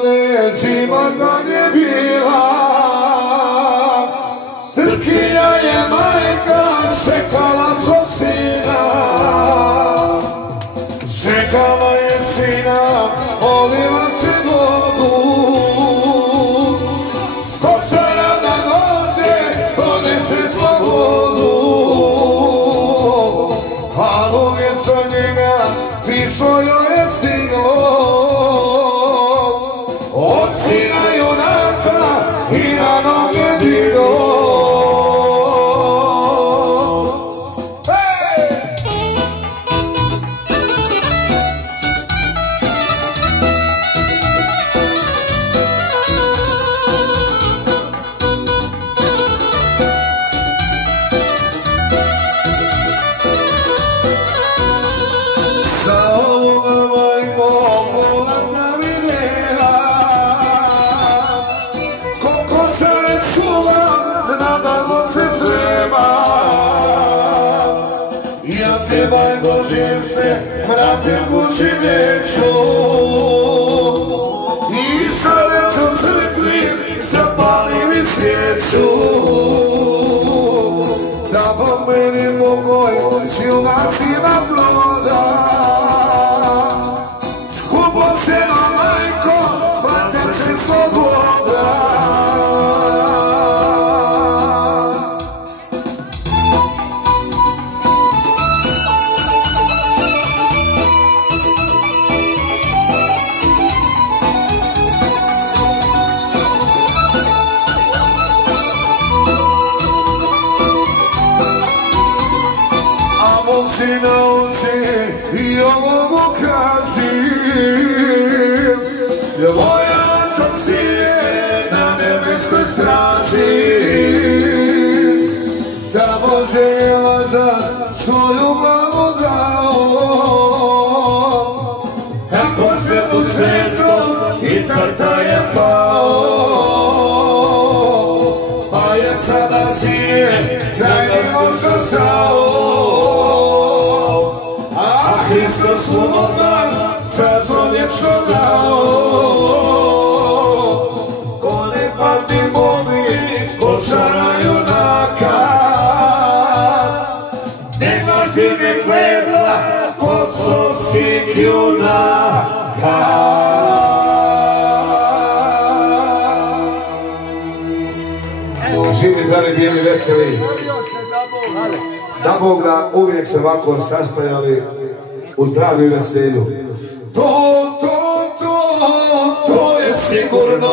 Zima kad je bila, Srpkinja je majka sekala svog sina. Sekala je sina, olila se vodu, skočara da dođe, donese slobodu. A umjesto njega pismo joj je stiglo od sina junaka i na noge diglo. Vrate kući neću i sa većom crkvi zapali mi svijeću, da pomeni pokoj s junacima Broda. Skupo se na majko, vrate se sloboda. Nauči i ovo mu kaži, djevojaka si je na nebeskoj straži, da Bože je laža svoju glavu dao, kako svetu svetom i tata je pao, pa je sada sine krajni oča stao. Hristos slobodna carstvo vječno dao, ko ne pati mobi košara junaka, nek nas divne gleda kosovskih junaka. Živi, dragi, bili veseli, da Bog da uvijek se ovako sastajali u zdravlju i veselju. To je sigurno